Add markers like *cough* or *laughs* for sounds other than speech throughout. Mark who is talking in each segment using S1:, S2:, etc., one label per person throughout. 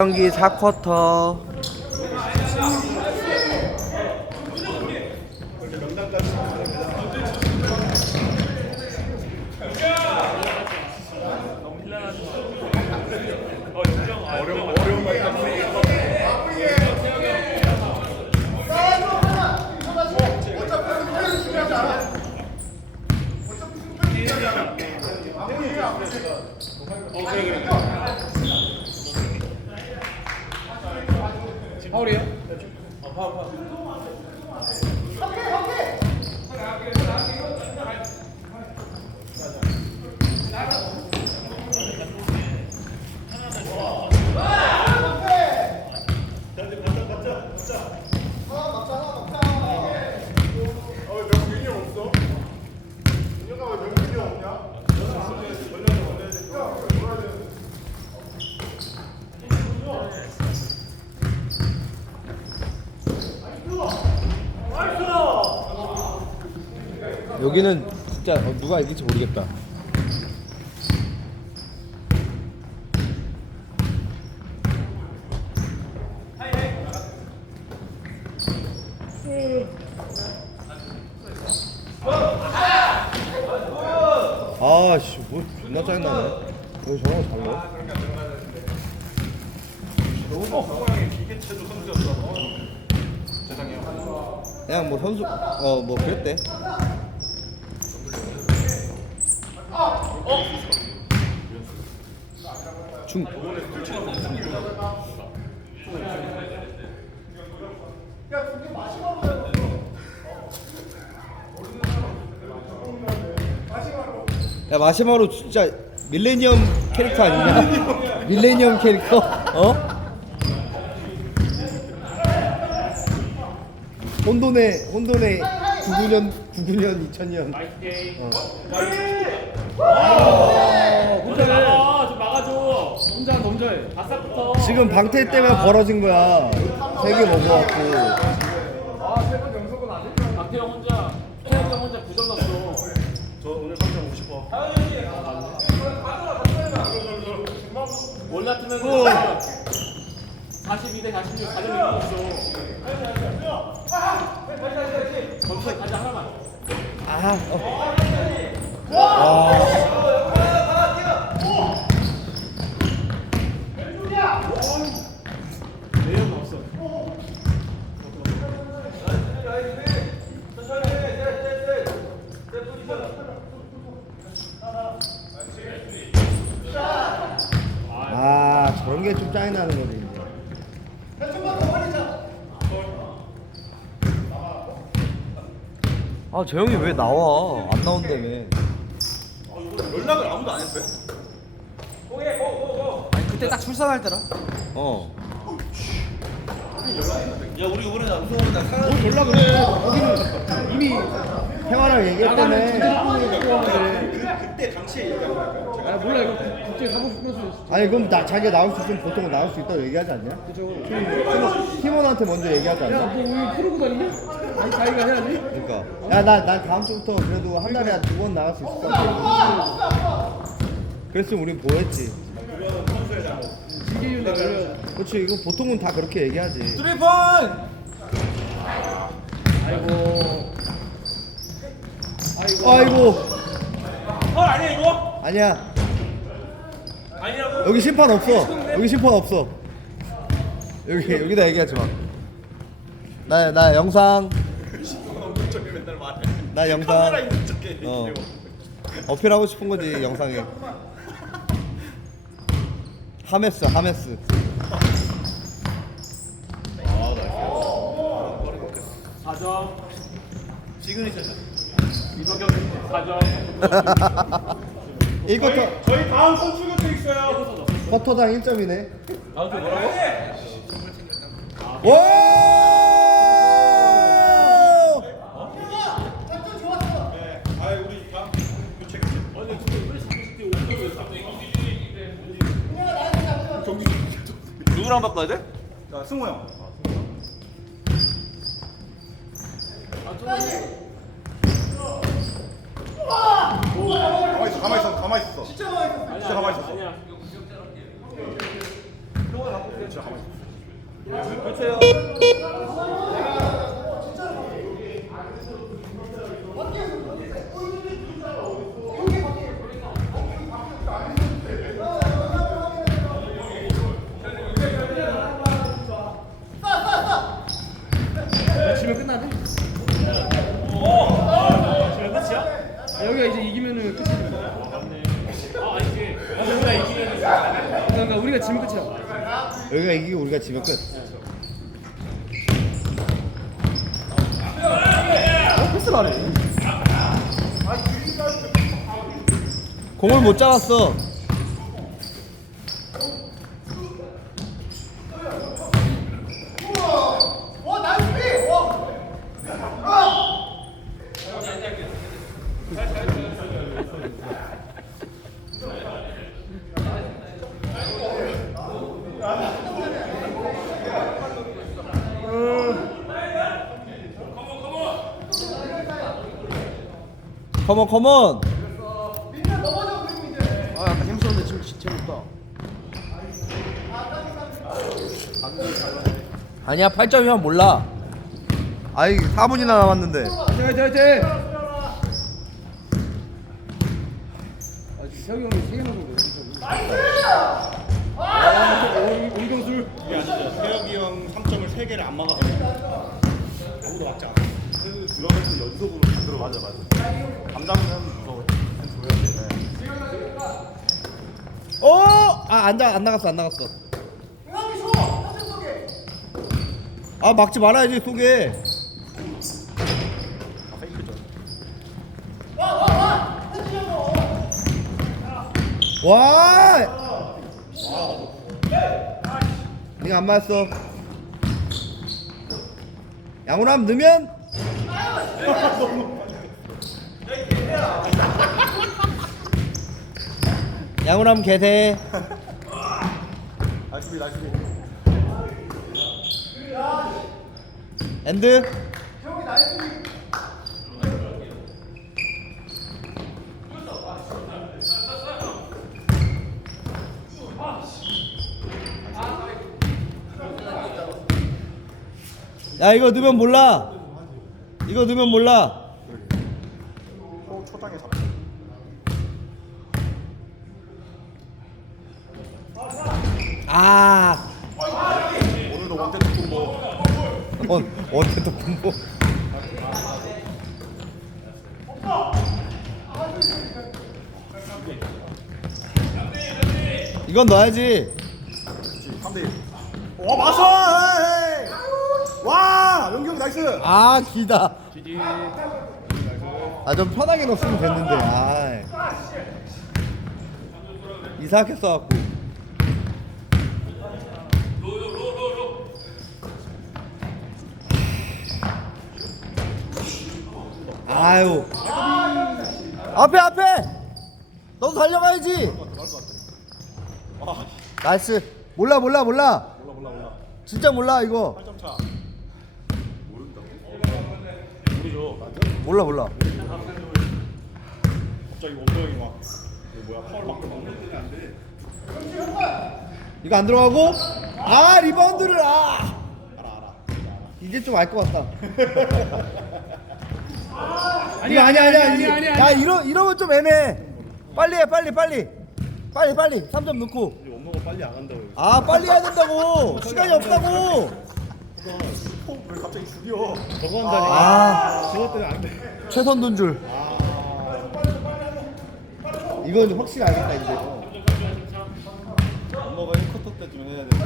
S1: 경기 4쿼터 여기는 진짜 어, 누가 이길지 모르겠다. 아씨 뭐 존나 짜증나네. 왜 저런 거잘 넣어? 그냥 뭐 선수 어 뭐 그랬대 중 야 마시마로 진짜 밀레니엄 캐릭터 아니냐? 밀레니엄 캐릭터? 어? 혼돈의 혼돈의 99년 99년 2000년
S2: 혼자 나가 좀 막아줘 혼자 먼저 해 바싹부터
S1: 지금 방태 때문에 벌어진 거야 세 개 먹어갖고
S2: 박태영 혼자 태영 혼자 9점 넣었어
S3: 저 오늘 3점 50번.
S2: 원 같으면 42대 46 4점 이겼어 거기서 가자 하나만
S1: 아 어. 아. 저런 게 좀 짜증 나는 거지 이제. 아 재영이 왜 나와 안 나온다며
S3: 연락을 아무도 안 했어요?
S1: 아니 그때 딱 출산할 때라. 어.
S3: 야 우리 이번에 우승하면 나 사람
S1: 뭘 연락을 해? 거기는 이미 생활을 얘기했다며.
S3: 그때 당시에 얘기한 거야. 제가.
S2: 아 몰라. 이거 국제 사고 싶어서
S1: 아니 그럼 나 자기가 나올 수 있으면 보통은 나올 수 있다고 얘기하지 않냐? 팀, 팀원한테 먼저 얘기하지 않냐?
S2: 야너 우리 프로고 다니냐? 아니 자기가 해야지
S1: 그러니까. 야나 난 다음 주부터 그래도 한 달에 한두번 나갈 수 있을 것 같아. 그랬으면 우린 보였지?
S2: 이기윤 내가
S1: 그렇지 이거 보통은 다 그렇게 얘기하지.
S3: 드리펀!
S2: 아이고.
S1: 아이고.
S3: 헐 아니야 이거?
S1: 아니야.
S3: 아니라고?
S1: 여기 심판 없어. 여기 심판 없어. 여기 여기다 얘기하지 마나 나 영상
S3: 맨날 말해.
S1: 나 영상
S3: 카메라 있는 척해.
S1: 어 어필하고 싶은 거지 영상에 하메스 하메스
S2: 4점
S3: 시그니처.
S2: 이동경 4점
S1: 1쿼터
S3: 저희 다음 교체 있어요.
S1: 쿼터당 1점이네
S2: 다음 주 뭐라고?
S1: 오!
S3: 아 우리 다음 교체 교체.
S2: 아니 근데 왜 30대 5점을
S3: 누구랑 바꿔야 돼? 자 승호 형. 가만히 있어 가만히 있어 가만히 있어. 진짜 가만히 있어.
S2: 아니야 지면 끝나네? 지면 끝이야? 아, 여기가 이제 이기면은 끝이야 아 아니지 우리가 이기면 그러니까 우리가 지면 끝이야
S1: 여기가 이기고 우리가 지면 끝.
S2: 어? 패스를 안 해
S1: 공을 못 잡았어. 컴온 컴온.
S2: 아 약간 힘쓰는데 지금 진짜 재밌다
S1: 아니야 8점이면 몰라. 아이 4분이나 남았는데.
S2: 화이팅 화이팅 화이팅 아 지금 형이 형이 세 개나 정도 나이스 아 오이경술
S3: 이게 아니죠. 태혁이 형 3점을 3개를 안 막아서 아무도 맞지 않아. 그 들어가서 연속으로 다 들어 맞아 맞아. 감당하면 무서워. 줘야 돼.
S1: 어! 아안 안 나갔어 안 나갔어. 아 막지 말아야지 속에.
S3: 아, 페이크죠.
S1: 와! 이거 안 맞았어. 양호람 넣으면 *laughs* 양호람 개대.
S3: 나이스 비 나이스 비.
S1: 엔드. 야 이거 넣으면 몰라. 이거 넣으면 몰라. 아.
S3: 오늘도 원태 듣고 뭐.
S1: 원 원태도 공부. 이건 넣어야지.
S3: 3대 1. 와. 에이. 와 영경 나이스.
S1: 아 기다.
S2: 지지
S1: 아 좀 편하게 넣었으면 됐는데. 아. 이상하게 써갖고. 아유. 앞에 앞에. 너도 달려가야지.
S3: 와
S1: 나이스. 몰라 몰라 몰라.
S3: 몰라 몰라 몰라.
S1: 진짜 몰라 이거.
S3: 8점 차. 모른다. 모르죠.
S1: 몰라 몰라.
S3: 갑자기. 이거 뭐야.
S1: 이거 안 들어가고 아 리바운드를 아
S3: 알아 알아.
S1: 이제 좀 알 것 같다. *laughs* 이거 아니야 아니야 아니야
S2: 아니야,
S1: 야 이러 이러면 좀 애매해. 빨리 해 빨리 빨리 빨리 빨리 3점 넣고
S3: 원모가 빨리 안 한다고.
S1: 아 빨리 해야 된다고 시간이 없다고.
S3: 왜 갑자기 죽여?
S2: 저거 한다니까
S1: 아
S3: 그것 때문에 안 돼.
S1: 최선 돈줄. 이건 확실히 알겠다 이제.
S3: 원모가 1쿼터 때쯤 해야 돼.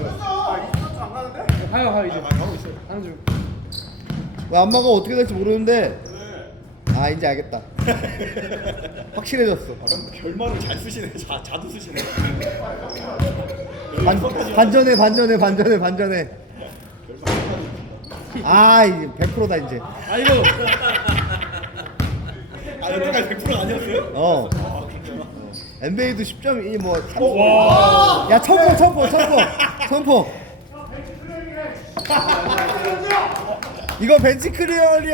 S2: 하여 하여 이제
S3: 아 가고 있어.
S2: 하는
S1: 중왜 안마가 어떻게 될지 모르는데 아 이제 알겠다. *laughs* 확실해졌어.
S3: 아, 결말을 잘 쓰시네. 자 자주 쓰시네.
S1: 반, 반전해 반전해 반전해 반전해. 아 이제 100%다 이제.
S2: 아 이거
S3: 아 여태까지 100% 아니었어요?
S1: 어. NBA도 10점 이 뭐. 3... 야 천포 천포 천포 천포. 이거 벤치 클리어리